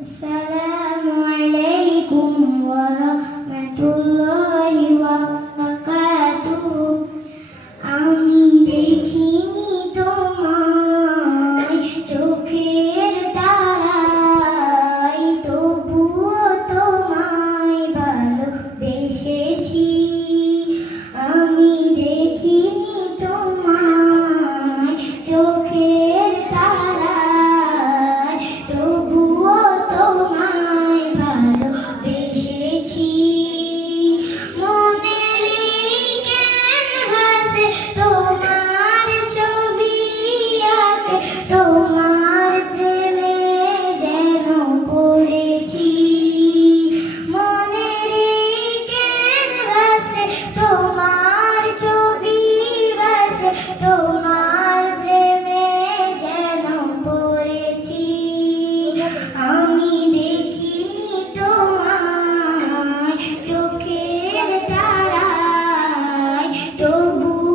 الساعة Your voice.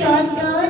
Shut the.